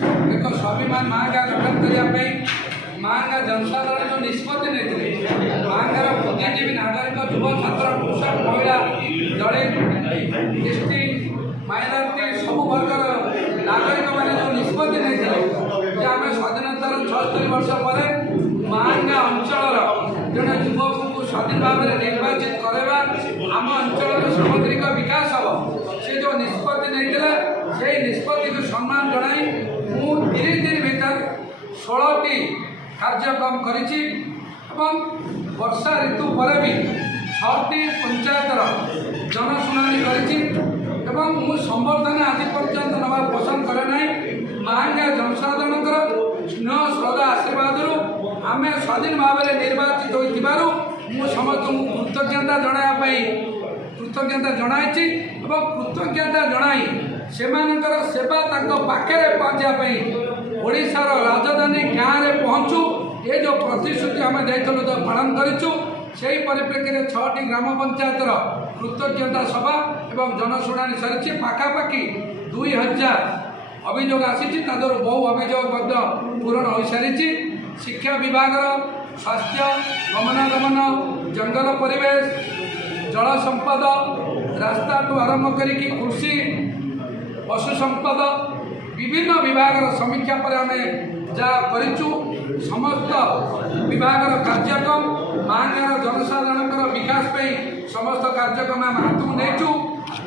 एक स्वाभिमान महागा गठन करने महागा जनसाधारण जो निष्पत्ति नहीं महागार बुद्धिजीवी नागरिक युव छात्र कृषक महिला दलित एसटी माइनॉरिटी सब वर्गर नागरिक मैंने जो निष्पत्ति नहीं आम स्वाधीनतार 76 वर्ष पर महागा अंचल जड़े युवक को स्वाधीन भाव में निर्वाचित करवा आम अंचल सामग्रिक विकास हम से जो निष्पत्ति नहीं से निष्पत्ति को सम्मान जनाई मु 30 दिन भीतर 16टी कार्यक्रम करिछि एवं वर्षा ऋतु पर भी 6टी पंचायतर जनशुणाणी करिछि एवं मु संवर्धना आदि पर्यंत नवा पसंद करे ना महांगा जनसाधारण स्नेह श्रद्धा आशीर्वाद आम स्वाधीन भाव में निर्वाचित हो समस्त कृतज्ञता जनायापाई कृतज्ञता जनाई कृतज्ञता जनाई सेमानकर सेवा पाखे पहुँचापी ओडिशार राजधानी गाँव में पहुँचू ये जो प्रतिश्रुति आम देइथलु तो पालन करिछु से परिप्रेक्षी में 6टी ग्राम पंचायतर कृतज्ञता सभा एवं जनशुणाणी सारी पाखापाखि 2000 अभियोग आसी बहु अभियोग पूरण हो सारी शिक्षा विभाग स्वास्थ्य गमनागमन जंगल परिवेश जल संपद रास्ता ठू आरंभ करी कृषि पशु संपद विभिन्न विभाग समीक्षा पर आम जहाँ करूँ समस्त विभाग कार्यक्रम महांगार जनसाधारण विकास पे समस्त कार्यक्रम आम हाथ में नहीं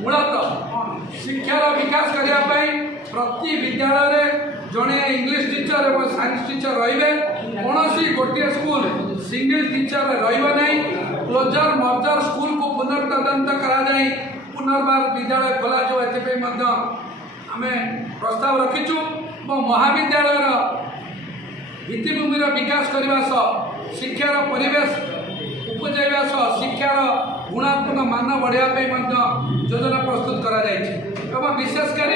मूलतः शिक्षार विकास करने प्रति विद्यालय जड़े इंग्लिश टीचर और साइंस टीचर रे कौन गोटे स्कूल सिंगल टीचर रही क्लोजर मर्जर स्कूल को पुनर्तदंत कराई पुनर्बार विद्यालय खोल आम प्रस्ताव रखीचु महाविद्यालय भित्तिभूमि विकास करने सह शिक्षार परिवेश उपजाइवा सह शिक्षार गुणात्मक मान बढ़ाई योजना प्रस्तुत कर विशेषकर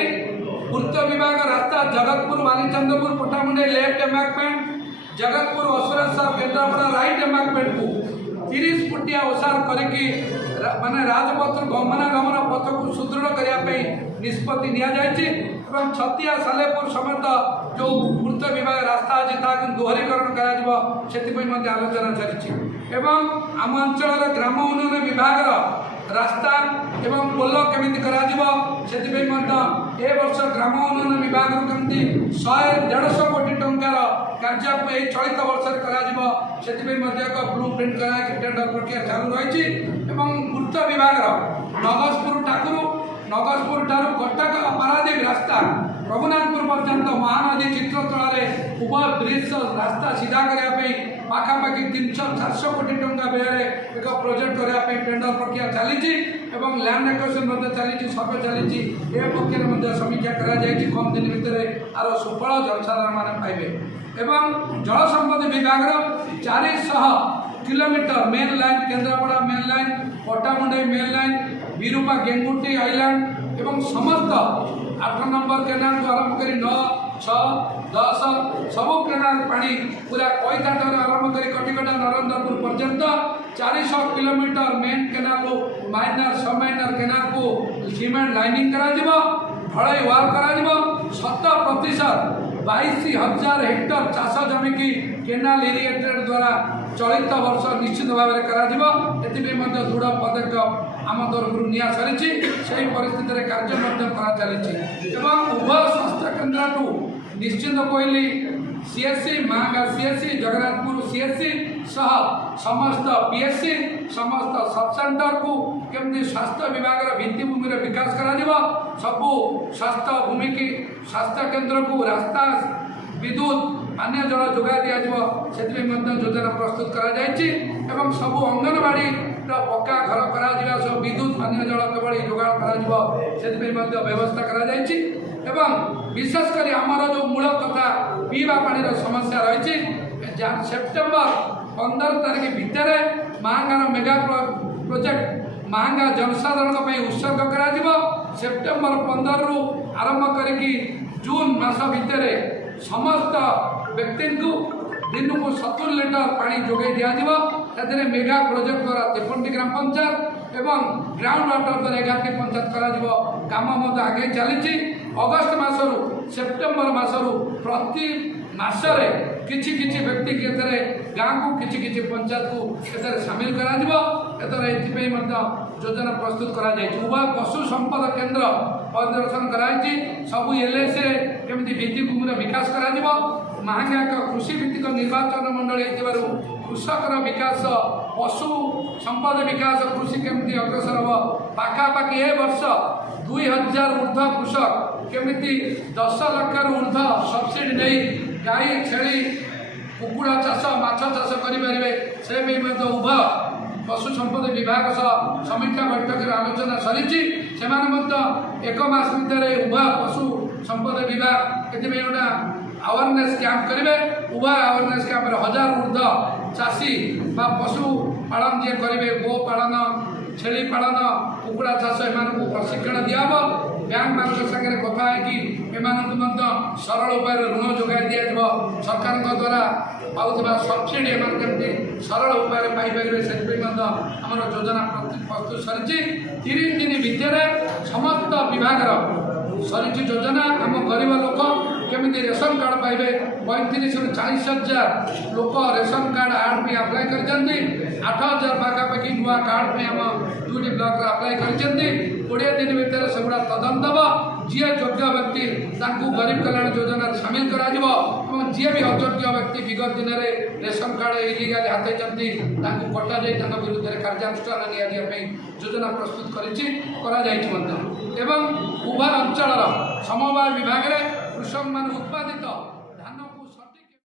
पूर्त विभाग रास्ता जगतपुर बालीचंद्रपुर पटामुंडे लेफ्ट एम्बांकमेंट जगतपुर असुरेश्वर केन्द्रापड़ा राइट एम्बांकमेंट को 30 फुटिया ओसार करके माने राजपथ गमनागमन पथ को सुदृढ़ करने निष्पत्ति नि छतिया सालेपुर समेत जो पूर्त विभाग रास्ता अच्छी दोहरीकरण आलोचना चली आम अंचल ग्राम उन्नयन विभाग रास्ता एवं पोल केमी कर वर्ष ग्राम उन्नयन विभाग कमी 100-150 कोटी टंकार कार्य चलित वर्ष कर ब्लू प्रिंट कर टेंडर प्रक्रिया चालू रही पूर्त विभाग नगजपुर ठाकुर नगजपुर ठारू कटक पारादीप रास्ता रघुनाथपुर पर्यंत महानदी चित्रतल उभय ब्रिज रास्ता सीधा करने पाखापाखि 300-400 कोटी टंका व्यय एक प्रोजेक्ट करने टेंडर प्रक्रिया चली लैंड एक्विजिशन चली सर्वे चली पक्ष समीक्षा कम दिन भितर आर सुफल जनसाधारण मैंने पाइबे एवं जल संपद विभाग 400 kilometre main line Kendrapara main line Pattamundai main line Birupa Genguti island एवं समस्त 8 नंबर केनाल को आरंभ कर 9, 6, 10 सब केनाल पानी पूरा कोईघाट आरंभ कर कटिकटा नरेंद्रपुर पर्यंत 400 किलोमीटर मेन केनाल को माइनर सब माइनर केनाल को सीमेंट लाइनिंग करा ढलई वाल कर 100% 22,000 हेक्टर चाष जमी की केनाल इरिगेटेड द्वारा चलित वर्ष निश्चित भाव में दृढ़ पदक्षेप आम तरफ निया सारी से परिस्थिति कार्य चली उभय स्वास्थ्य केन्द्र निश्चित कहली CSC Mahanga CSC Jagannathpur CSC सह समस्त पीएससी समस्त सब सेंटर को केमती स्वास्थ्य विभाग भित्तिभूमि विकास कर सबू स्वास्थ्य भूमि की स्वास्थ्य केन्द्र को रास्ता विद्युत पानीय जल जोगाई से योजना प्रस्तुत कर सबू अंगनवाड़ी पक्का घर कर विद्युत पानीय जल केवल जोगाड़ कर व्यवस्था कर विशेषकर आमर जो मूल कथा पीवा पानी समस्या रही सेप्टेम्बर 15 तारीख भितर महांगार मेगा प्रोजेक्ट महांगा जनसाधारण उत्सर्ग कर सेप्टेम्बर 15 रु आरंभ करी जून मास भितर समस्त व्यक्ति को दिन को 70 लिटर पानी जोगे दिज्व मेगा प्रोजेक्ट द्वारा 53 ग्राम पंचायत एवं ग्राउंड वाटर द्वारा 11टी पंचायत कम आगे चली अगस्ट मासरू सेप्टेम्बर मासरू प्रति मासरे किछि किछि व्यक्ति के गाँ को किछि किछि पंचायत को एतरे सामिल करा दिबो। एतरे एथिपई मध्य योजना प्रस्तुत करा जायछि। उभय पशु संपद केंद्र परिदर्शन कराई सबू एलएस केमती भित्तिभूमि विकास करा दिबो। महांगा कृषि भित्तिक निर्वाचन मंडल होइतिबारु कृषकर विकास पशु संपद विकास कृषि केमती अग्रसर हो। पाखापाखि ए वर्ष 2000 ऊर्ध्व कृषक केमिति 10 लाख ऊर्ध्व सब्सिडी नहीं गाई छेली कुकुड़ा चाष माछ चाष करें से उभय पशु संपद विभाग सह समीक्षा बैठक आलोचना सरी एक मास भितर उभय पशु संपद विभाग ये गोटा अवेयरनेस कैंप करेंगे। उभय अवेयरनेस कैंप 1000 ऊर्ध्व चाषी पशु पालन जी करेंगे गो पालन छेली पालन कुकुड़ा चाष एम प्रशिक्षण दिहब। बैंक मान सागर कथा है सरल उपाय ऋण जोगाई दिज्व सरकार द्वारा पाऊा सब्सिडी एमती सरल उपाय पाइपर से आम योजना प्रस्तुत सरी 30 दिन भितर समस्त विभाग सरी योजना आम गरीब लोक केमी रेशन कार्ड पाइबे 35 ରୁ 40,000 लोक रेशन कार्ड आर्ट भी अप्लाई कर 8,000 पाखापाखि नुआ कार्ड पे आम 2टी ब्लॉक अप्लाई कर 20 दिन भितर से गुड़ा तदंत हम जी योग्य व्यक्ति गरीब कल्याण योजना सामिल करा जी भी अयोग्य व्यक्ति विगत दिन में रेशन कार्ड इलिगाल हाथी कटा जाए विरुद्ध में कार्यानुष्ठान नियाई योजना प्रस्तुत कर उभय अंचल समवाय विभाग में कृषक मान उत्पादित